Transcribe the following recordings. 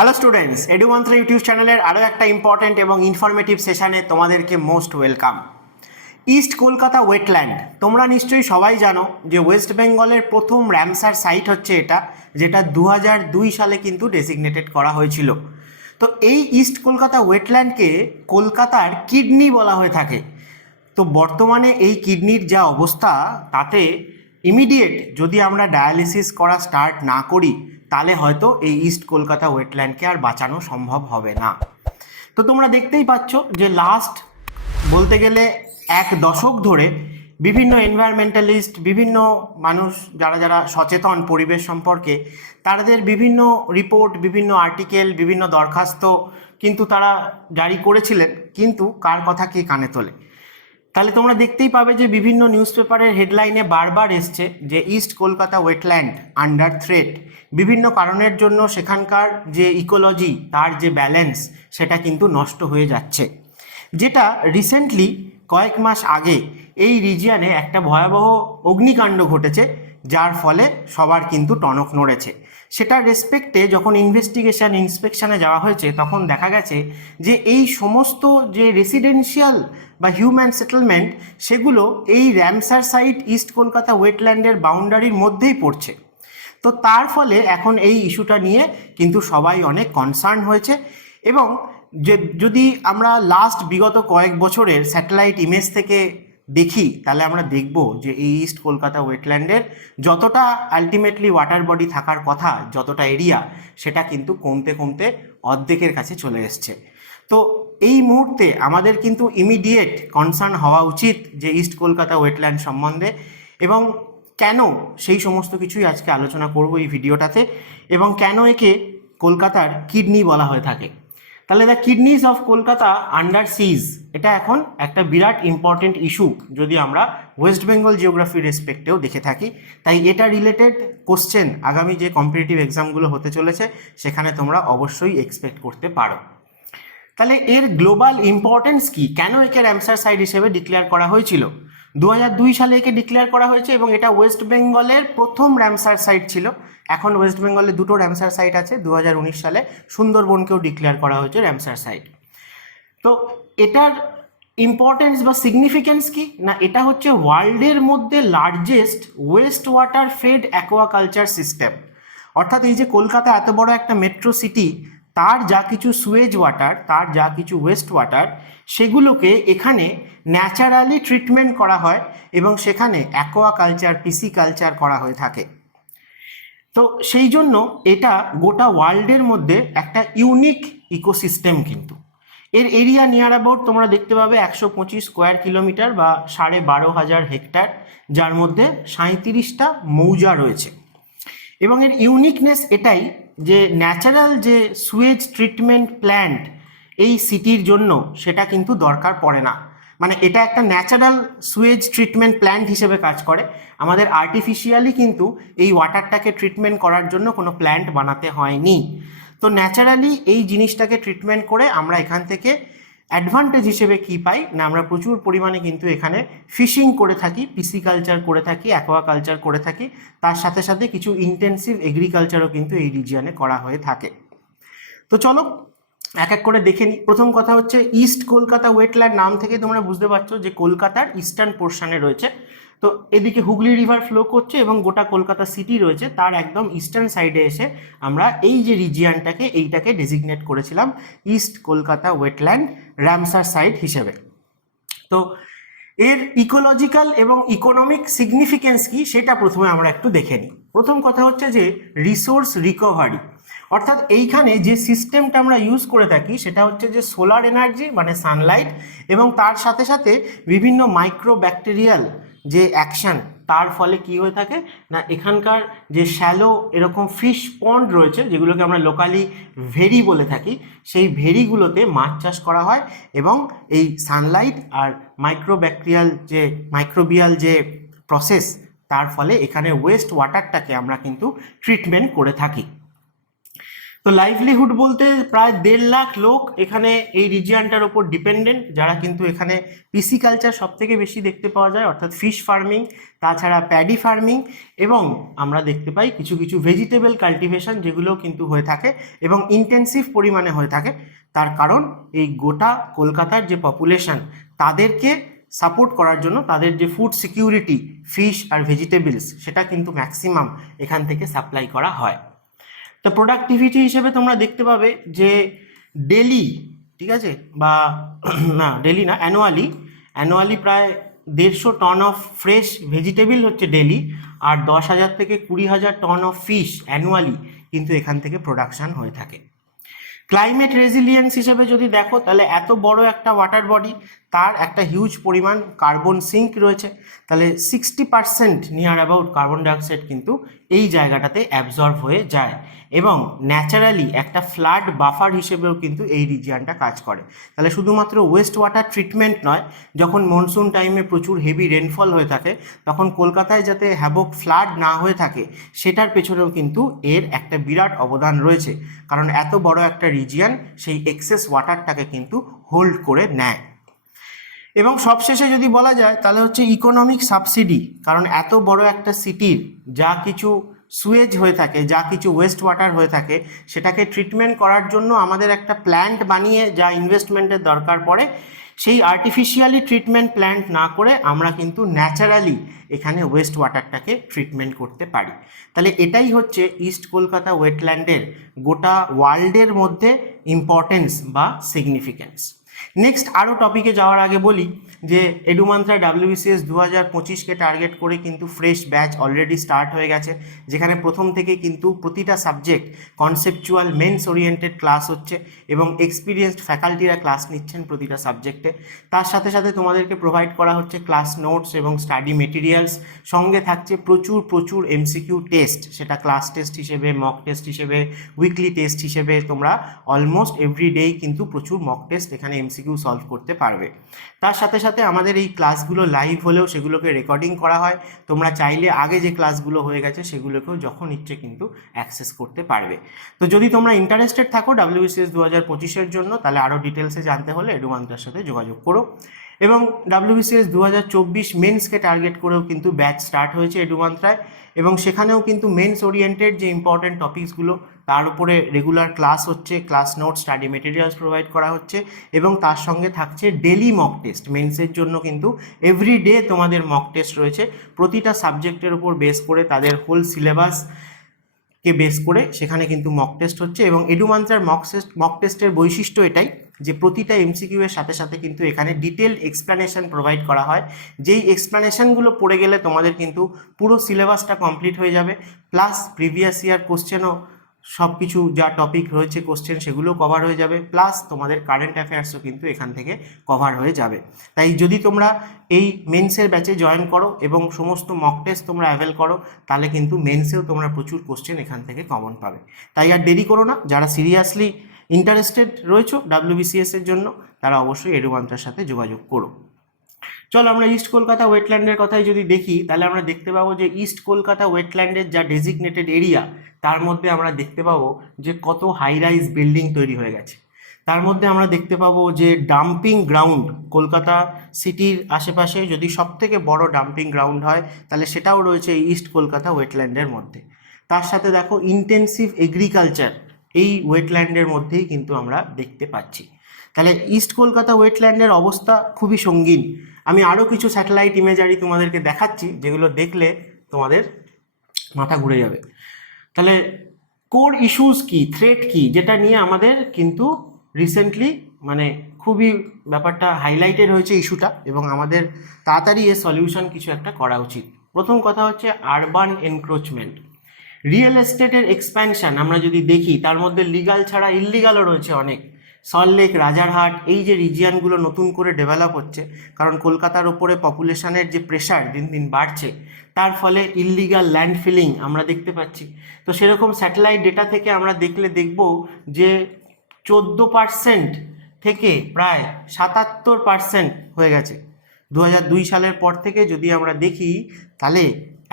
Hello students, এডুমন্ত্র YouTube চ্যানেলের আরও একটা ইম্পর্টেন্ট এবং ইনফরমেটিভ সেশনে তোমাদেরকে most welcome. East Kolkata wetland, তোমরা নিশ্চয়ই সবাই জানো যে ওয়েস্ট বেঙ্গলের প্রথম র্যামসার সাইট হচ্ছে এটা, যেটা 2002 সালে কিন্তু ডেজিগনেটেড করা হয়েছিল। তো এই ইস্ট কলকাতা ওয়েটল্যান্ডকে কলকাতার কিডনি বলা হয়ে থাকে। তো বর্তমানে এই কিডনির যা অবস্থা, তাতে ইমিডিয়েট যদি আমরা ডায়ালিসিস করা স্টার্ট না করি তাহলে হয়তো এই ইস্ট কলকাতা ওয়েটল্যান্ডকে আর বাঁচানো সম্ভব হবে না। তো তোমরা দেখতেই পাচ্ছ যে লাস্ট বলতে গেলে 1 দশক ধরে বিভিন্ন এনভায়রনমেন্টালিস্ট, বিভিন্ন মানুষ যারা যারা সচেতন পরিবেশ সম্পর্কে, তাদের বিভিন্ন রিপোর্ট, বিভিন্ন আর্টিকেল, বিভিন্ন দরখাস্ত কিন্তু তারা জারি করেছিলেন, কিন্তু কার কথা কে কানে তোলে? তাহলে তোমরা দেখতেই পাবে যে বিভিন্ন নিউজ পেপারের হেডলাইনে বারবার এসছে যে east Kolkata wetland under threat. বিভিন্ন কারণের জন্য সেখানকার যে ইকোলজি, তার যে ব্যালেন্স, সেটা কিন্তু নষ্ট হয়ে যাচ্ছে। যেটা রিসেন্টলি কয়েক মাস আগে এই রিজিয়নে একটা ভয়াবহ অগ্নিকাণ্ড ঘটেছে, যার ফলে সবার কিন্তু টনক নড়েছে। সেটার রেসপেক্টে যখন ইন্সপেকশনে যাওয়া হয়েছে, তখন দেখা গেছে যে এই সমস্ত যে রেসিডেন্সিয়াল বা হিউম্যান সেটেলমেন্ট, সেগুলো এই র্যামসার সাইট ইস্ট কলকাতা ওয়েটল্যান্ডের বাউন্ডারির মধ্যেই পড়ছে। তো তার ফলে এখন এই ইস্যুটা নিয়ে কিন্তু সবাই অনেক কনসার্ন হয়েছে। এবং যদি আমরা বিগত কয়েক বছরের স্যাটেলাইট ইমেজ থেকে দেখি, তাহলে আমরা দেখব যে এই ইস্ট কলকাতা ওয়েটল্যান্ডের যতটা আলটিমেটলি ওয়াটার বডি থাকার কথা, যতটা এরিয়া, সেটা কিন্তু কমতে কমতে অর্ধেকের কাছে চলে এসছে। তো এই মুহূর্তে আমাদের কিন্তু ইমিডিয়েট কনসার্ন হওয়া উচিত যে ইস্ট কলকাতা ওয়েটল্যান্ড সম্বন্ধে, এবং কেন, সেই সমস্ত কিছুই আজকে আলোচনা করব এই ভিডিওটাতে। এবং কেন একে কলকাতার কিডনি বলা হয়ে থাকে। তাহলে the kidneys of Kolkata under siege, এটা এখন একটা বিরাট ইম্পর্টেন্ট ইস্যু যদি আমরা ওয়েস্ট বেঙ্গল জিওগ্রাফি রেসপেক্টেও দেখে থাকি। তাই এটা রিলেটেড কোশ্চেন আগামী যে কম্পিটিটিভ এক্সামগুলো হতে চলেছে সেখানে তোমরা অবশ্যই এক্সপেক্ট করতে পারো। তাহলে এর গ্লোবাল ইম্পর্টেন্স কি, কেন একে র্যামসার সাইট হিসেবে ডিক্লেয়ার করা হয়েছিল? 2002 সালে একে ডিক্লেয়ার করা হয়েছে এবং এটা ওয়েস্ট বেঙ্গলের প্রথম র্যামসার সাইট ছিল। এখন ওয়েস্ট বেঙ্গলে 2টো র্যামসার সাইট আছে। 2019 সালে সুন্দরবনকেও ডিক্লেয়ার করা হয়েছে র্যামসার সাইট। তো এটার ইম্পর্টেন্স বা সিগনিফিকেন্স কি না, এটা হচ্ছে ওয়ার্ল্ডের মধ্যে largest waste water fed aquaculture system. অর্থাৎ এই যে কলকাতা এত বড় একটা মেট্রো সিটি, তার যা কিছু সুয়েজ ওয়াটার, তার যা কিছু ওয়েস্ট ওয়াটার, সেগুলোকে এখানে ন্যাচারালি ট্রিটমেন্ট করা হয় এবং সেখানে অ্যাকোয়াকালচার, পিসিকালচার করা হয়ে থাকে। তো সেই জন্য এটা গোটা ওয়ার্ল্ডের মধ্যে একটা ইউনিক ইকোসিস্টেম। কিন্তু এর এরিয়া নিয়ার অ্যাবাউট তোমরা দেখতে পাবে 125 স্কোয়ার কিলোমিটার বা 12,500 হেক্টর, যার মধ্যে 37টা মৌজা রয়েছে। এবং এর ইউনিকনেস এটাই যে ন্যাচারাল যে সুয়েজ ট্রিটমেন্ট প্ল্যান্ট এই সিটির জন্য সেটা কিন্তু দরকার পড়ে না। মানে এটা একটা ন্যাচারাল সুয়েজ ট্রিটমেন্ট প্ল্যান্ট হিসেবে কাজ করে। আমাদের আর্টিফিশিয়ালি কিন্তু এই ওয়াটারটাকে ট্রিটমেন্ট করার জন্য কোনো প্ল্যান্ট বানাতে হয়নি। তো ন্যাচারালি এই জিনিসটাকে ট্রিটমেন্ট করে আমরা এখান থেকে অ্যাডভান্টেজ হিসেবে কি পাই না, আমরা প্রচুর পরিমাণে কিন্তু এখানে ফিশিং করে থাকি, পিসিকালচার করে থাকি, অ্যাকোয়াকালচার করে থাকি, তার সাথে সাথে কিছু ইন্টেন্সিভ এগ্রিকালচারও কিন্তু এই রিজিয়নে করা হয়ে থাকে। তো চলো এক এক করে দেখে নিই। প্রথম কথা হচ্ছে ইস্ট কলকাতা ওয়েটল্যান্ড নাম থেকে তোমরা বুঝতে পারছো যে কলকাতার ইস্টার্ন পোর্শনে রয়েছে। তো এদিকে হুগলি রিভার ফ্লো করছে এবং গোটা কলকাতা সিটি রয়েছে, তার একদম ইস্টার্ন সাইডে এসে আমরা এই যে রিজিয়নটাকে, এইটাকে ডেজিগনেট করেছিলাম ইস্ট কলকাতা ওয়েটল্যান্ড র্যামসার সাইট হিসেবে। তো এর ইকোলজিক্যাল এবং ইকোনমিক সিগনিফিকেন্স কি, সেটা প্রথমে আমরা একটু দেখে নিই। প্রথম কথা হচ্ছে যে রিসোর্স রিকভারি, অর্থাৎ এইখানে যে সিস্টেমটা আমরা ইউজ করে থাকি সেটা হচ্ছে যে সোলার এনার্জি মানে সানলাইট, এবং তার সাথে সাথে বিভিন্ন মাইক্রো ব্যাকটেরিয়াল যে অ্যাকশন, তার ফলে কি হয়ে থাকে না, এখানকার যে শ্যালো এরকম ফিশ পন্ড রয়েছে, যেগুলোকে আমরা লোকালি ভেরি বলে থাকি, সেই ভেরিগুলোতে মাছ চাষ করা হয়। এবং এই সানলাইট আর মাইক্রোবিয়াল যে প্রসেস, তার ফলে এখানে ওয়েস্ট ওয়াটারটাকে আমরা কিন্তু ট্রিটমেন্ট করে থাকি। তো লাইভলিহুড বলতে প্রায় 1.5 লাখ লোক এখানে এই রিজিয়নটার ওপর ডিপেন্ডেন্ট, যারা কিন্তু এখানে পিসি কালচার সব থেকে বেশি দেখতে পাওয়া যায়, অর্থাৎ ফিশ ফার্মিং, তাছাড়া প্যাডি ফার্মিং, এবং আমরা দেখতে পাই কিছু কিছু ভেজিটেবল কাল্টিভেশন, যেগুলো কিন্তু হয়ে থাকে এবং ইন্টেন্সিভ পরিমাণে হয়ে থাকে। তার কারণ এই গোটা কলকাতার যে পপুলেশন, তাদেরকে সাপোর্ট করার জন্য তাদের যে ফুড সিকিউরিটি, ফিশ আর ভেজিটেবলস, সেটা কিন্তু ম্যাক্সিমাম এখান থেকে সাপ্লাই করা হয়। তো প্রোডাক্টিভিটি হিসেবে তোমরা দেখতে পাবে যে ডেলি, ঠিক আছে, বা না ডেলি না, অ্যানুয়ালি প্রায় 150 টন অফ ফ্রেশ ভেজিটেবল হচ্ছে ডেলি, আর 10,000 থেকে 20,000 টন অফ ফিশ অ্যানুয়ালি কিন্তু এখান থেকে প্রোডাকশান হয়ে থাকে। ক্লাইমেট রেজিলিয়েন্স হিসেবে যদি দেখো, তাহলে এত বড় একটা ওয়াটার বডি, তার একটা হিউজ পরিমাণ কার্বন সিঙ্ক রয়েছে, তাহলে 60% নিয়ার অ্যাবাউট কার্বন ডাইঅক্সাইড কিন্তু এই জায়গাটাতে অ্যাবজর্ব হয়ে যায়, এবং ন্যাচারালি একটা ফ্লাড বাফার হিসেবেও কিন্তু এই রিজিয়নটা কাজ করে। তাহলে শুধুমাত্র ওয়েস্ট ওয়াটার ট্রিটমেন্ট নয়, যখন মনসুন টাইমে প্রচুর হেভি রেনফল হয়ে থাকে, তখন কলকাতায় যাতে হ্যাভক ফ্লাড না হয়ে থাকে, সেটার পেছনেও কিন্তু এর একটা বিরাট অবদান রয়েছে, কারণ এত বড় একটা রিজিয়ন সেই এক্সেস ওয়াটারটাকে কিন্তু হোল্ড করে নেয়। এবং সবশেষে যদি বলা যায়, তাহলে হচ্ছে ইকোনমিক সাবসিডি, কারণ এত বড় একটা সিটির যা কিছু সুয়েজ হয়ে থাকে, যা কিছু ওয়েস্ট ওয়াটার হয়ে থাকে, সেটাকে ট্রিটমেন্ট করার জন্য আমাদের একটা প্ল্যান্ট বানিয়ে যা ইনভেস্টমেন্টের দরকার পড়ে, সেই আর্টিফিশিয়ালি ট্রিটমেন্ট প্ল্যান্ট না করে আমরা কিন্তু ন্যাচারালি এখানে ওয়েস্ট ওয়াটারটাকে ট্রিটমেন্ট করতে পারি। তাহলে এটাই হচ্ছে ইস্ট কলকাতা ওয়েটল্যান্ডের গোটা ওয়ার্ল্ডের মধ্যে ইম্পর্টেন্স বা সিগনিফিক্যান্স। নেক্সট আরও টপিকে যাওয়ার আগে বলি যে এডুমান্ত্রা WBCS 2025কে টার্গেট করে কিন্তু ফ্রেশ ব্যাচ অলরেডি স্টার্ট হয়ে গেছে, যেখানে প্রথম থেকে কিন্তু প্রতিটা subject conceptual mains oriented class হচ্ছে এবং এক্সপিরিয়েন্সড ফ্যাকাল্টিরা ক্লাস নিচ্ছেন প্রতিটা সাবজেক্টে। তার সাথে সাথে তোমাদেরকে প্রোভাইড করা হচ্ছে ক্লাস নোটস এবং স্টাডি মেটেরিয়ালস, সঙ্গে থাকছে প্রচুর MCQ টেস্ট, সেটা ক্লাস টেস্ট হিসেবে, মক টেস্ট হিসেবে, উইকলি টেস্ট হিসেবে। তোমরা অলমোস্ট এভরিডেই কিন্তু প্রচুর মক টেস্ট এখানে MCQ সলভ করতে পারবে। তার সাথে সাথে আমাদের এই ক্লাসগুলো লাইভ হলেও সেগুলোকে রেকর্ডিং করা হয়, তোমরা চাইলে আগে যে ক্লাসগুলো হয়ে গেছে সেগুলোকেও যখন ইচ্ছে কিন্তু অ্যাক্সেস করতে পারবে। তো যদি তোমরা ইন্টারেস্টেড থাকো WBCS 2025-এর জন্য, তাহলে আরও ডিটেলসে জানতে হলে এডুমান্ত্রার সাথে যোগাযোগ করো। এবং WBCS 2024 মেন্সকে টার্গেট করেও কিন্তু ব্যাচ স্টার্ট হয়েছে এডুমান্ত্রায়, এবং সেখানেও কিন্তু মেন্স ওরিয়েন্টেড যে ইম্পর্টেন্ট টপিকসগুলো, তার উপরে রেগুলার ক্লাস হচ্ছে, class note, study materials provide করা হচ্ছে, এবং তার সঙ্গে থাকছে ডেলি মক টেস্ট। মেন্সের জন্য কিন্তু এভরিডে তোমাদের মক টেস্ট রয়েছে, প্রতিটা সাবজেক্টের উপর বেস করে, তাদের হোল সিলেবাসকে বেস করে সেখানে কিন্তু মক টেস্ট হচ্ছে। এবং এডুমান্ত্রার মক টেস্টের বৈশিষ্ট্য এটাই যে প্রতিটা MCQ এর সাথে সাথে কিন্তু এখানে ডিটেলড এক্সপ্লানেশন প্রোভাইড করা হয়, যেই এক্সপ্লানেশনগুলো পড়ে গেলে তোমাদের কিন্তু পুরো সিলেবাসটা কমপ্লিট হয়ে যাবে, প্লাস প্রিভিয়াস ইয়ার কোশ্চেনও সব কিছু যা টপিক রয়েছে কোশ্চেন সেগুলো কভার হয়ে যাবে, প্লাস তোমাদের কারেন্ট অ্যাফেয়ার্সও কিন্তু এখান থেকে কভার হয়ে যাবে। তাই যদি তোমরা এই মেন্সের ব্যাচে জয়েন করো এবং সমস্ত মক টেস্ট তোমরা অ্যাভেল করো, তাহলে কিন্তু মেন্সেও তোমরা প্রচুর কোশ্চেন এখান থেকে কমন পাবে। তাই আর দেরি করো না, যারা সিরিয়াসলি ইন্টারেস্টেড রয়েছো WBCS এর জন্য, তারা অবশ্যই এডুমান্ত্রার সাথে যোগাযোগ করো। চলো আমরা ইস্ট কলকাতা ওয়েটল্যান্ডের কথাই যদি দেখি, তাহলে আমরা দেখতে পাবো যে ইস্ট কলকাতা ওয়েটল্যান্ডের যা ডেজিগনেটেড এরিয়া, তার মধ্যে আমরা দেখতে পাবো যে কত হাই রাইজ বিল্ডিং তৈরি হয়ে গেছে। তার মধ্যে আমরা দেখতে পাবো যে ডাম্পিং গ্রাউন্ড, কলকাতা সিটির আশেপাশে যদি সবথেকে বড় ডাম্পিং গ্রাউন্ড হয়, তাহলে সেটাও রয়েছে এই ইস্ট কলকাতা ওয়েটল্যান্ডের মধ্যে। তার সাথে দেখো ইন্টেন্সিভ এগ্রিকালচার এই ওয়েটল্যান্ডের মধ্যেই কিন্তু আমরা দেখতে পাচ্ছি। তাহলে ইস্ট কলকাতা ওয়েটল্যান্ডের অবস্থা খুবই সঙ্গীন। আমি আরও কিছু স্যাটেলাইট ইমেজারি তোমাদেরকে দেখাচ্ছি, যেগুলো দেখলে তোমাদের মাথা ঘুরে যাবে। তাহলে কোর ইস্যুস কি, থ্রেট কি, যেটা নিয়ে আমাদের কিন্তু রিসেন্টলি মানে খুবই ব্যাপারটা হাইলাইটেড হয়েছে ইস্যুটা, এবং আমাদের তাড়াতাড়ি এর সলিউশন কিছু একটা করা উচিত। প্রথম কথা হচ্ছে আরবান এনক্রোচমেন্ট, রিয়েল এস্টেটের এক্সপ্যানশন। আমরা যদি দেখি, তার মধ্যে লিগাল ছাড়া ইললিগালও রয়েছে অনেক। সল্টলেক, রাজারহাট, এই যে রিজিয়নগুলো নতুন করে ডেভেলপ হচ্ছে, কারণ কলকাতার ওপরে পপুলেশনের যে প্রেশার দিন দিন বাড়ছে, তার ফলে ইললিগাল ল্যান্ড ফিলিং আমরা দেখতে পাচ্ছি। তো সেরকম স্যাটেলাইট ডেটা থেকে আমরা দেখব যে 14% থেকে প্রায় 77% হয়ে গেছে 2002 সালের পর থেকে। যদি আমরা দেখি, তাহলে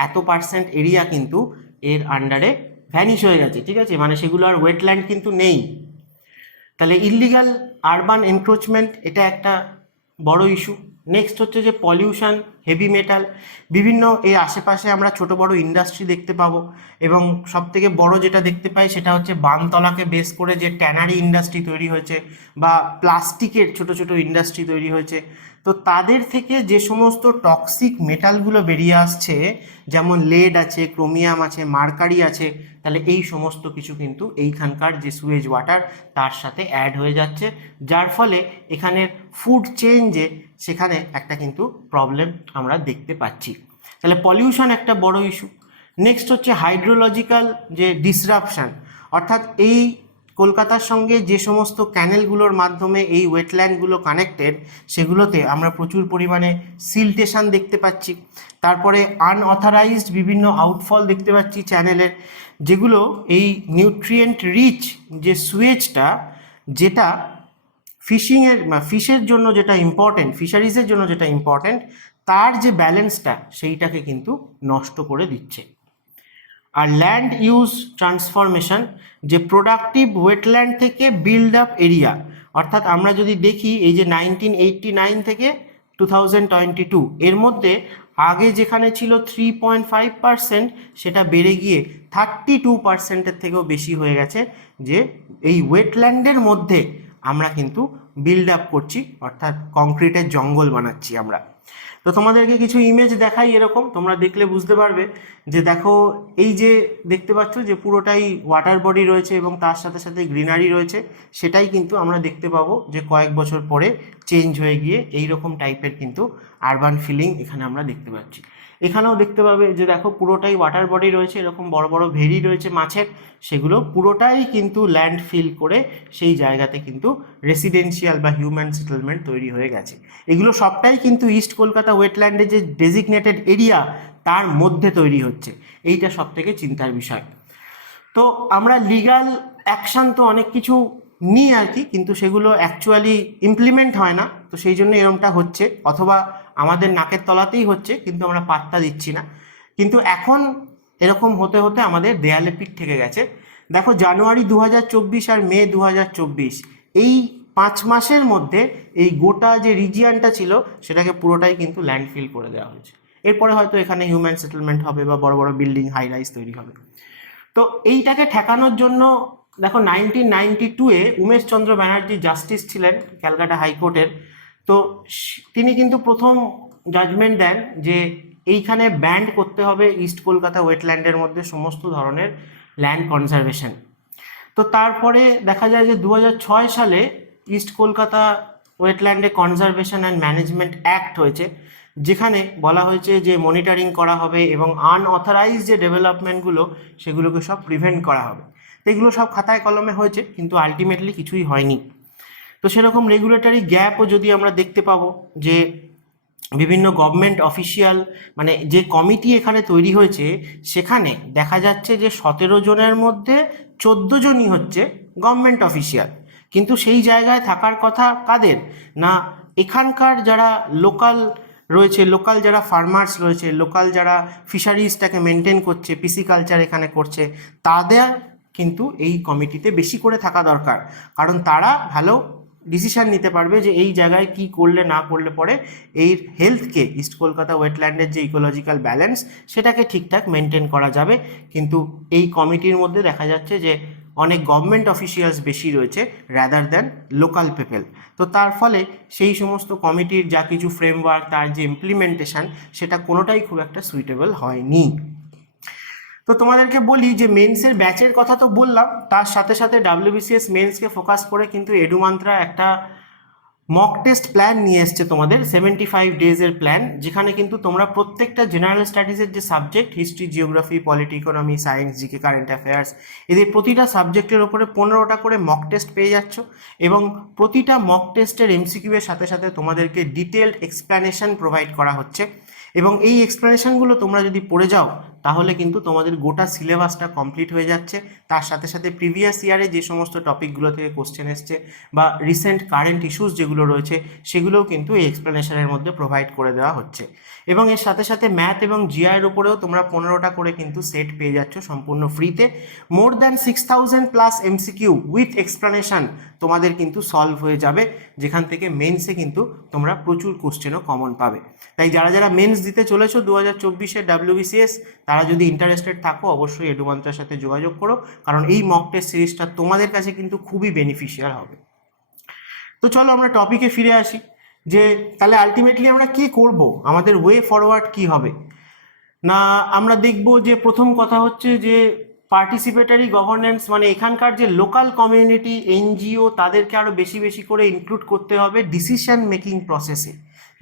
এত পার্সেন্ট এরিয়া কিন্তু এর আন্ডারে ভ্যানিশ হয়ে গেছে, ঠিক আছে, মানে সেগুলো আর ওয়েটল্যান্ড কিন্তু নেই। তাহলে ইললিগাল আরবান এনক্রোচমেন্ট এটা একটা বড় ইস্যু। নেক্সট হচ্ছে যে পলিউশন, হেভি মেটাল, বিভিন্ন এর আশেপাশে আমরা ছোট বড় ইন্ডাস্ট্রি দেখতে পাবো, এবং সবথেকে বড় যেটা দেখতে পাই সেটা হচ্ছে বানতলাকে বেস করে যে ট্যানারি ইন্ডাস্ট্রি তৈরি হয়েছে বা প্লাস্টিকের ছোট ছোট ইন্ডাস্ট্রি তৈরি হয়েছে। তো তাদের থেকে যে সমস্ত টক্সিক মেটালগুলো বেরিয়ে আসছে, যেমন লেড আছে, ক্রোমিয়াম আছে, মার্কারি আছে, তাহলে এই সমস্ত কিছু কিন্তু এইখানকার যে সুয়েজ ওয়াটার তার সাথে অ্যাড হয়ে যাচ্ছে, যার ফলে এখানের ফুড চেঞ্জে সেখানে একটা কিন্তু প্রবলেম আমরা দেখতে পাচ্ছি। তাহলে পলিউশন একটা বড় ইস্যু। নেক্সট হচ্ছে হাইড্রোলজিক্যাল যে ডিসরাপশান, অর্থাৎ এই কলকাতার সঙ্গে যে সমস্ত ক্যানেলগুলোর মাধ্যমে এই ওয়েটল্যান্ডগুলো কানেক্টেড, সেগুলোতে আমরা প্রচুর পরিমাণে সিল্টেশন দেখতে পাচ্ছি। তারপরে আনঅথরাইজড বিভিন্ন আউটফল দেখতে পাচ্ছি চ্যানেলের, যেগুলো এই নিউট্রিয়েন্ট রিচ যে সুয়েজটা, যেটা ফিশের জন্য যেটা ইম্পর্টেন্ট, ফিশারিজের জন্য যেটা ইম্পর্টেন্ট, তার যে ব্যালেন্সটা সেইটাকে কিন্তু নষ্ট করে দিচ্ছে। আর ল্যান্ড ইউজ ট্রান্সফরমেশন, যে প্রোডাক্টিভ ওয়েটল্যান্ড থেকে বিল্ড আপ এরিয়া, অর্থাৎ আমরা যদি দেখি এই যে 1989 থেকে 2022 এর মধ্যে আগে যেখানে ছিল 3.5%, সেটা বেড়ে গিয়ে 32%-এর থেকেও বেশি হয়ে গেছে, যে এই ওয়েটল্যান্ডের মধ্যে আমরা কিন্তু বিল্ড আপ করছি, অর্থাৎ কংক্রিটের জঙ্গল বানাচ্ছি আমরা। তো তোমাদেরকে কিছু ইমেজ দেখাই, এরকম তোমরা দেখলে বুঝতে পারবে যে দেখো এই যে দেখতে পাচ্ছ যে পুরোটাই ওয়াটার বডি রয়েছে এবং তার সাথে সাথে গ্রিনারি রয়েছে, সেটাই কিন্তু আমরা দেখতে পাবো যে কয়েক বছর পরে চেঞ্জ হয়ে গিয়ে এই রকম টাইপের কিন্তু আরবান ফিলিং এখানে আমরা দেখতে পাচ্ছি। এখানেও দেখতে পাবে যে দেখো পুরোটাই ওয়াটার বডি রয়েছে, এরকম বড় বড় ভেরি রয়েছে মাছের, সেগুলো পুরোটাই কিন্তু ল্যান্ড ফিল করে সেই জায়গাতে কিন্তু রেসিডেন্সিয়াল বা হিউম্যান সেটেলমেন্ট তৈরি হয়ে গেছে। এগুলো সবটাই কিন্তু ইস্ট কলকাতা ওয়েটল্যান্ডের যে ডেজিগনেটেড এরিয়া তার মধ্যে তৈরি হচ্ছে, এইটা সব থেকে চিন্তার বিষয়। তো আমরা লিগ্যাল অ্যাকশান তো অনেক কিছু নিই আর কি, কিন্তু সেগুলো অ্যাকচুয়ালি ইমপ্লিমেন্ট হয় না, তো সেই জন্য এরকমটা হচ্ছে, অথবা আমাদের নাকের তলাতেই হচ্ছে কিন্তু আমরা পাত্তা দিচ্ছি না। কিন্তু এখন এরকম হতে হতে আমাদের দেয়ালে পিঠ থেকে গেছে। দেখো জানুয়ারি 2024 আর মে 2024, এই 5 মাসের মধ্যে এই গোটা যে রিজিয়ানটা ছিল সেটাকে পুরোটাই কিন্তু ল্যান্ডফিল করে দেওয়া হয়েছে। এরপরে হয়তো এখানে হিউম্যান সেটেলমেন্ট হবে বা বড় বড় বিল্ডিং হাই রাইজ তৈরি হবে। তো এইটাকে ঠেকানোর জন্য দেখো 1992-এ উমেশচন্দ্র ব্যানার্জি জাস্টিস ছিলেন ক্যালকাটা হাইকোর্টের, তো তিনি কিন্তু প্রথম জাজমেন্ট দেন যে এইখানে ব্যান্ড করতে হবে ইস্ট কলকাতা ওয়েটল্যান্ডের মধ্যে সমস্ত ধরনের ল্যান্ড কনজারভেশন। তো তারপরে দেখা যায় যে 2006 সালে ইস্ট কলকাতা ওয়েটল্যান্ডে কনজারভেশন অ্যান্ড ম্যানেজমেন্ট অ্যাক্ট হয়েছে, যেখানে বলা হয়েছে যে মনিটরিং করা হবে এবং আনঅথরাইজ যে ডেভেলপমেন্টগুলো সেগুলোকে সব প্রিভেন্ট করা হবে। তো এগুলো সব খাতায় কলমে হয়েছে কিন্তু আলটিমেটলি কিছুই হয়নি। তো সেরকম রেগুলেটরি গ্যাপও যদি আমরা দেখতে পাবো যে বিভিন্ন গভর্নমেন্ট অফিসিয়াল, মানে যে কমিটি এখানে তৈরি হয়েছে সেখানে দেখা যাচ্ছে যে 17 জনের মধ্যে 14 জনই হচ্ছে গভর্নমেন্ট অফিসিয়াল, কিন্তু সেই জায়গায় থাকার কথা কাদের না, এখানকার যারা লোকাল রয়েছে, লোকাল যারা ফার্মার্স রয়েছে, লোকাল যারা ফিশারিজটাকে মেনটেন করছে, পিসিকালচার এখানে করছে, তাদের কিন্তু এই কমিটিতে বেশি করে থাকা দরকার, কারণ তারা ভালো ডিসিশান নিতে পারবে যে এই জায়গায় কি করলে না করলে পরে এই হেলথকে, ইস্ট কলকাতা ওয়েটল্যান্ডের যে ইকোলজিক্যাল ব্যালেন্স সেটাকে ঠিকঠাক মেনটেন করা যাবে। কিন্তু এই কমিটির মধ্যে দেখা যাচ্ছে যে অনেক গভর্নমেন্ট অফিসিয়ালস বেশি রয়েছে রাদার দ্যান লোকাল পিপল। তো তার ফলে সেই সমস্ত কমিটির যা কিছু ফ্রেমওয়ার্ক, তার যে ইমপ্লিমেন্টেশন, সেটা কোনোটাই খুব একটা সুইটেবল হয়নি। তো তোমাদেরকে বলি যে মেন্সের ব্যাচের কথা তো বললাম, তার সাথে সাথে WBCS মেন্সকে ফোকাস করে কিন্তু এডুমান্ত্রা একটা মক টেস্ট প্ল্যান নিয়ে এসছে তোমাদের, 75 ডেজের প্ল্যান, যেখানে কিন্তু তোমরা প্রত্যেকটা জেনারেল স্টাডিজের যে subject, history, geography, polity, economy, science, GK, current affairs, এদের প্রতিটা সাবজেক্টের ওপরে 15টা করে মক টেস্ট পেয়ে যাচ্ছ, এবং প্রতিটা মক টেস্টের MCQ এর সাথে সাথে তোমাদেরকে ডিটেলড এক্সপ্লানেশন প্রোভাইড করা হচ্ছে, এবং এই এক্সপ্লানেশনগুলো তোমরা যদি পড়ে যাও তাহলে কিন্তু তোমাদের গোটা সিলেবাসটা কমপ্লিট হয়ে যাচ্ছে। তার সাথে সাথে প্রিভিয়াস ইয়ারে যে সমস্ত টপিকগুলো থেকে কোশ্চেন এসছে বা রিসেন্ট কারেন্ট ইস্যুস যেগুলো রয়েছে সেগুলোও কিন্তু এই এক্সপ্লেনেশনের মধ্যে প্রোভাইড করে দেওয়া হচ্ছে। এবং এর সাথে সাথে ম্যাথ এবং জিআইয়ের উপরেও তোমরা 15টা করে কিন্তু সেট পেয়ে যাচ্ছ সম্পূর্ণ ফ্রিতে। More than 6000 plus MCQ with explanation তোমাদের কিন্তু সলভ হয়ে যাবে, যেখান থেকে মেন্সে কিন্তু তোমরা প্রচুর কোশ্চেনও কমন পাবে। তাই যারা যারা মেন্স দিতে চলেছো 2024-এর WBCS, তারা যদি ইন্টারেস্টেড থাকো অবশ্যই এডুমন্ত্রার সাথে যোগাযোগ করো, কারণ এই মক টেস্ট সিরিজটা তোমাদের কাছে কিন্তু খুবই বেনিফিশিয়াল হবে। তো চলো আমরা টপিকে ফিরে আসি, যে তাহলে আলটিমেটলি আমরা কি করব, আমাদের ওয়ে ফরওয়ার্ড কি হবে। না আমরা দেখব যে প্রথম কথা হচ্ছে যে পার্টিসিপেটারি গভর্নেন্স, মানে এখানকার যে লোকাল কমিউনিটি এনজিও তাদেরকে আরও বেশি বেশি করে ইনক্লুড করতে হবে ডিসিশন মেকিং প্রসেসে,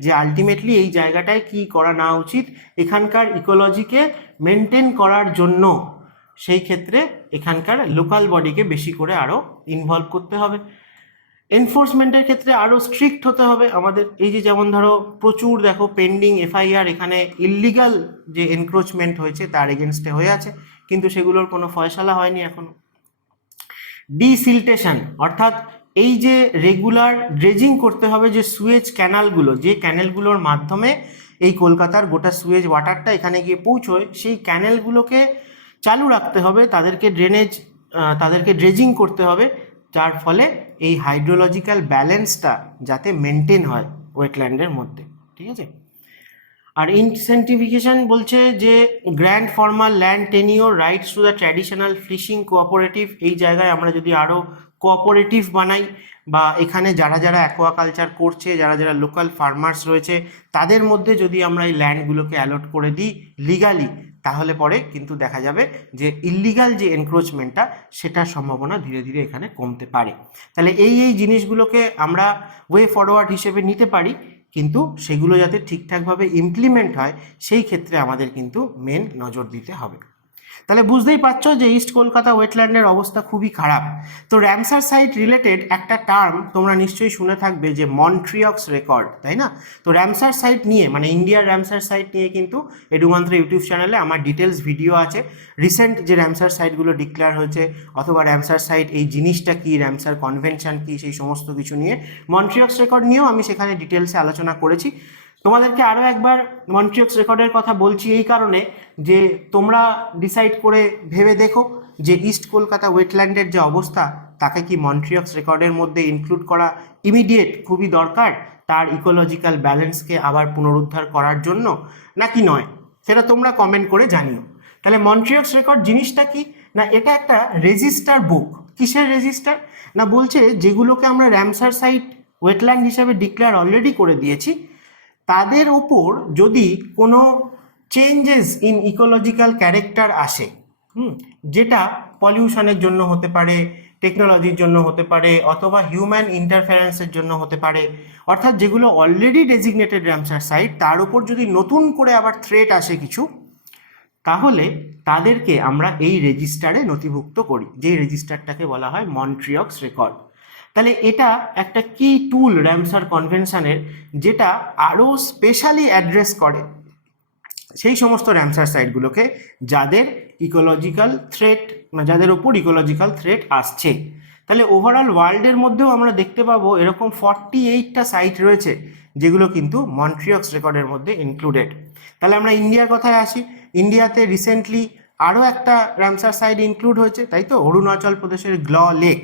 যে আলটিমেটলি এই জায়গাটায় কি করা না উচিত এখানকার ইকোলজিকে মেনটেন করার জন্য। সেই ক্ষেত্রে এখানকার লোকাল বডিকে বেশি করে আরও ইনভলভ করতে হবে। এনফোর্সমেন্টের ক্ষেত্রে আরও স্ট্রিক্ট হতে হবে আমাদের। এই যে যেমন ধরো প্রচুর দেখো পেন্ডিং এফআইআর এখানে ইললিগাল যে এনক্রোচমেন্ট হয়েছে তার এগেনস্টে হয়ে আছে, কিন্তু সেগুলোর কোনো ফয়সালা হয়নি এখনো। ডিসিল্টেশন, অর্থাৎ এই যে রেগুলার ড্রেজিং করতে হবে যে সুয়েজ ক্যানালগুলো, যে ক্যানেলগুলোর মাধ্যমে এই কলকাতার গোটা সুয়েজ ওয়াটারটা এখানে গিয়ে পৌঁছয়, সেই ক্যানেলগুলোকে চালু রাখতে হবে, তাদেরকে ড্রেজিং করতে হবে, যার ফলে এই হাইড্রোলজিক্যাল ব্যালেন্সটা যাতে মেনটেন হয় ওয়েটল্যান্ডের মধ্যে, ঠিক আছে। আর ইনসেন্টিফিকেশন বলছে যে grant formal land tenure rights to the traditional fishing cooperative, এই জায়গায় আমরা যদি আরও কোঅপারেটিভ বানাই, বা এখানে যারা যারা অ্যাকোয়াকালচার করছে, যারা যারা লোকাল ফার্মার্স রয়েছে, তাদের মধ্যে যদি আমরা এই ল্যান্ডগুলোকে অ্যালট করে দিই লিগালি, তাহলে পরে কিন্তু দেখা যাবে যে ইললিগাল যে এনক্রোচমেন্টটা সেটার সম্ভাবনা ধীরে ধীরে এখানে কমতে পারে। তাহলে এই জিনিসগুলোকে আমরা ওয়ে ফরওয়ার্ড হিসেবে নিতে পারি, কিন্তু সেগুলো যাতে ঠিকঠাকভাবে ইমপ্লিমেন্ট হয় সেই ক্ষেত্রে আমাদের কিন্তু মেন নজর দিতে হবে। তাহলে বুঝতেই পারছো যে ইস্ট কলকাতা ওয়েটল্যান্ডের অবস্থা খুবই খারাপ। তো র্যামসার সাইট রিলেটেড একটা টার্ম তোমরা নিশ্চয়ই শুনে থাকবে যে মন্ট্রিয়ক্স রেকর্ড, তাই না? তো র্যামসার সাইট নিয়ে, মানে ইন্ডিয়ার র্যামসার সাইট নিয়ে কিন্তু এডুমন্ত্র ইউটিউব চ্যানেলে আমার ডিটেলস ভিডিও আছে। রিসেন্ট যে র্যামসার সাইটগুলো ডিক্লেয়ার হয়েছে, অথবা র্যামসার সাইট এই জিনিসটা কি, র্যামসার কনভেনশন কি, সেই সমস্ত কিছু নিয়ে, মন্ট্রিয়ক্স রেকর্ড নিয়েও আমি সেখানে ডিটেলসে আলোচনা করেছি। তোমাদেরকে আরও একবার মন্ট্রিয়ক্স রেকর্ডের কথা বলছি এই কারণে যে তোমরা ডিসাইড করে ভেবে দেখো যে ইস্ট কলকাতা ওয়েটল্যান্ডের যে অবস্থা, তাকে কি মন্ট্রিয়ক্স রেকর্ডের মধ্যে ইনক্লুড করা ইমিডিয়েট খুবই দরকার তার ইকোলজিক্যাল ব্যালেন্সকে আবার পুনরুদ্ধার করার জন্য, নাকি নয়, সেটা তোমরা কমেন্ট করে জানিও। তাহলে মন্ট্রিয়ক্স রেকর্ড জিনিসটা কি না, এটা একটা রেজিস্টার বুক। কিসের রেজিস্টার না, বলছে যেগুলোকে আমরা র্যামসার সাইট ওয়েটল্যান্ড হিসেবে ডিক্লেয়ার অলরেডি করে দিয়েছি, তাদের উপর যদি কোনো চেঞ্জেস ইন ইকোলজিক্যাল ক্যারেক্টার আসে, যেটা পলিউশনের জন্য হতে পারে, টেকনোলজির জন্য হতে পারে, অথবা হিউম্যান ইন্টারফারেন্সের জন্য হতে পারে, অর্থাৎ যেগুলো অলরেডি ডেজিগনেটেড র্যামসার সাইট তার উপর যদি নতুন করে আবার থ্রেট আসে কিছু, তাহলে তাদেরকে আমরা এই রেজিস্টারে নথিভুক্ত করি, যেই রেজিস্টারটাকে বলা হয় মন্ট্রিয়ক্স রেকর্ড। তাহলে এটা একটা কি টুল র্যামসার কনভেনশনের, যেটা আরও স্পেশালি অ্যাড্রেস করে সেই সমস্ত র্যামসার সাইটগুলোকে যাদের ইকোলজিক্যাল থ্রেট, যাদের উপর ইকোলজিক্যাল থ্রেট আসছে। তাহলে ওভারঅল ওয়ার্ল্ডের মধ্যেও আমরা দেখতে পাবো এরকম 48টা সাইট রয়েছে যেগুলো কিন্তু মন্ট্রিয়ক্স রেকর্ডের মধ্যে ইনক্লুডেড। তাহলে আমরা ইন্ডিয়ার কথায় আসি। ইন্ডিয়াতে রিসেন্টলি আরও একটা র্যামসার সাইট ইনক্লুড হয়েছে, তাই তো, অরুণাচল প্রদেশের গ্ল লেক।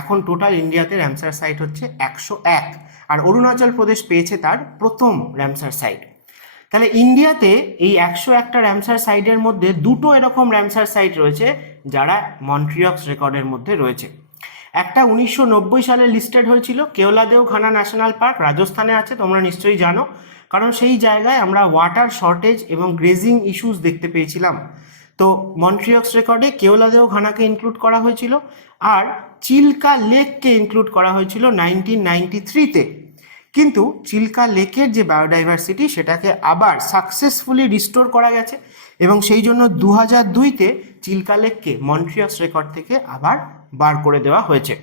এখন টোটাল ইন্ডিয়াতে র্যামসার সাইট হচ্ছে 101, আর অরুণাচল প্রদেশ পেয়েছে তার প্রথম র্যামসার সাইট। তাহলে ইন্ডিয়াতে এই 101টা র্যামসার সাইটের মধ্যে দুটো এরকম র্যামসার সাইট রয়েছে যারা মন্ট্রিয়ক্স রেকর্ডের মধ্যে রয়েছে। একটা 1990 সালে লিস্টেড হয়েছিল, কেওলাদেও ঘানা ন্যাশনাল পার্ক, রাজস্থানে আছে, তোমরা নিশ্চয়ই জানো, কারণ সেই জায়গায় আমরা ওয়াটার শর্টেজ এবং গ্রেজিং ইস্যুস দেখতে পেয়েছিলাম। তো মন্ট্রিয়ক্স রেকর্ডে কেওলাদেও ঘানাকে ইনক্লুড করা হয়েছিল, আর চিল্কা লেককে ইনক্লুড করা হয়েছিল 1993-তে। কিন্তু চিল্কা লেকের যে বায়োডাইভার্সিটি সেটাকে আবার সাকসেসফুলি রিস্টোর করা গেছে, এবং সেই জন্য 2002-তে চিল্কা লেককে মন্ট্রিয়ক্স রেকর্ড থেকে আবার বার করে দেওয়া হয়েছে।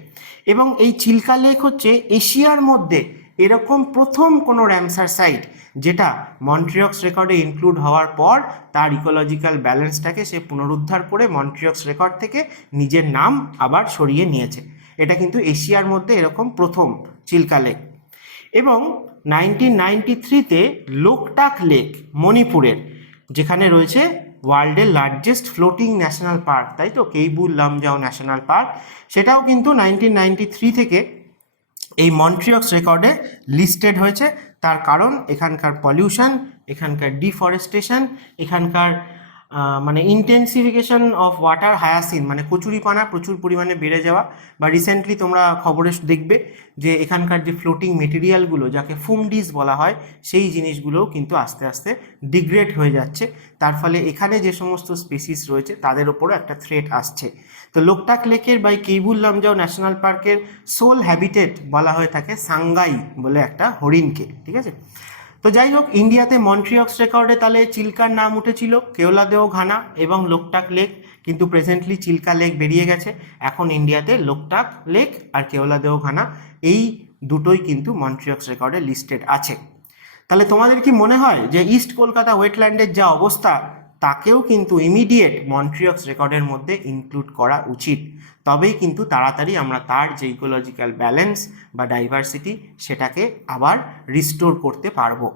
এবং এই চিল্কা লেক হচ্ছে এশিয়ার মধ্যে এরকম প্রথম কোনো র্যামসার সাইট যেটা মন্ট্রিয়ক্স রেকর্ডে ইনক্লুড হওয়ার পর তার ইকোলজিক্যাল ব্যালেন্সটাকে সে পুনরুদ্ধার করে মন্ট্রিয়ক্স রেকর্ড থেকে নিজের নাম আবার সরিয়ে নিয়েছে। এটা কিন্তু এশিয়ার মধ্যে এরকম প্রথম চিল্কা লেক। এবং 1993-তে লোকটাক লেক মণিপুরের, যেখানে রয়েছে ওয়ার্ল্ডের লার্জেস্ট ফ্লোটিং ন্যাশনাল পার্ক, তাই তো, কেইবুল লামজাও ন্যাশনাল পার্ক, সেটাও কিন্তু 1993 থেকে এই মন্ট্রিয়ক্স রেকর্ডে লিস্টেড হয়েছে। তার কারণ এখানকার পলিউশন, এখানকার ডিফরেস্টেশন, এখানকার মানে ইন্টেন্সিফিকেশন অফ ওয়াটার হায়াসিন, মানে কচুরিপানা প্রচুর পরিমাণে বেড়ে যাওয়া, বা রিসেন্টলি তোমরা খবরে দেখবে যে এখানকার যে ফ্লোটিং মেটেরিয়ালগুলো যাকে ফুমডিস বলা হয়, সেই জিনিসগুলোও কিন্তু আস্তে আস্তে ডিগ্রেড হয়ে যাচ্ছে। তার ফলে এখানে যে সমস্ত স্পিসিস রয়েছে তাদের ওপরও একটা থ্রেট আসছে। তো লোকটাক লেকের বা কেইবুল লামজাও ন্যাশনাল পার্কের সোল হ্যাবিটেট বলা হয়ে থাকে সাংগাই বলে একটা হরিণকে, ঠিক আছে। তো যাই হোক, ইন্ডিয়াতে মন্ট্রিয়ক্স রেকর্ডে তাহলে চিল্কার নাম উঠেছিল কেওলাদেও ঘানা এবং লোকটাক লেক, কিন্তু প্রেজেন্টলি চিল্কা লেক বেরিয়ে গেছে। এখন ইন্ডিয়াতে লোকটাক লেক আর কেওলাদেও ঘানা এই দুটোই কিন্তু মন্ট্রিয়ক্স রেকর্ডে লিস্টেড আছে। তাহলে তোমাদের কি মনে হয় যে ইস্ট কলকাতা ওয়েটল্যান্ডের যা অবস্থা তাকেও কিন্তু ইমিডিয়েট মন্ট্রিয়ক্স রেকর্ডের মধ্যে ইনক্লুড করা উচিত? তবেই কিন্তু তাড়াতাড়ি আমরা তার যে ইকোলজিক্যাল ব্যালেন্স বা ডাইভার্সিটি সেটাকে আবার রিস্টোর করতে পারবো।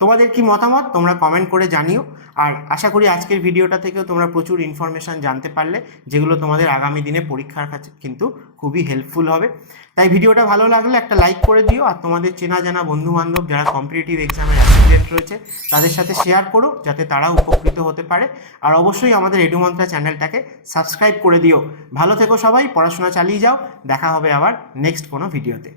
তোমাদের কি মতামত তোমরা কমেন্ট করে জানিও। আর আশা করি আজকের ভিডিওটা থেকেও তোমরা প্রচুর ইনফরমেশান জানতে পারলে, যেগুলো তোমাদের আগামী দিনে পরীক্ষার কাছে কিন্তু খুবই হেল্পফুল হবে। তাই ভিডিওটা ভালো লাগলে একটা লাইক করে দিও, আর তোমাদের চেনা জানা বন্ধুবান্ধব যারা কম্পিটিটিভ এক্সামের অ্যাসপিরেন্ট রয়েছে তাদের সাথে শেয়ার করো, যাতে তারাও উপকৃত হতে পারে। আর অবশ্যই আমাদের এডুমন্ত্রা চ্যানেলটাকে সাবস্ক্রাইব করে দিও। ভালো থেকো সবাই, পড়াশোনা চালিয়ে যাও। দেখা হবে আবার নেক্সট কোনো ভিডিওতে।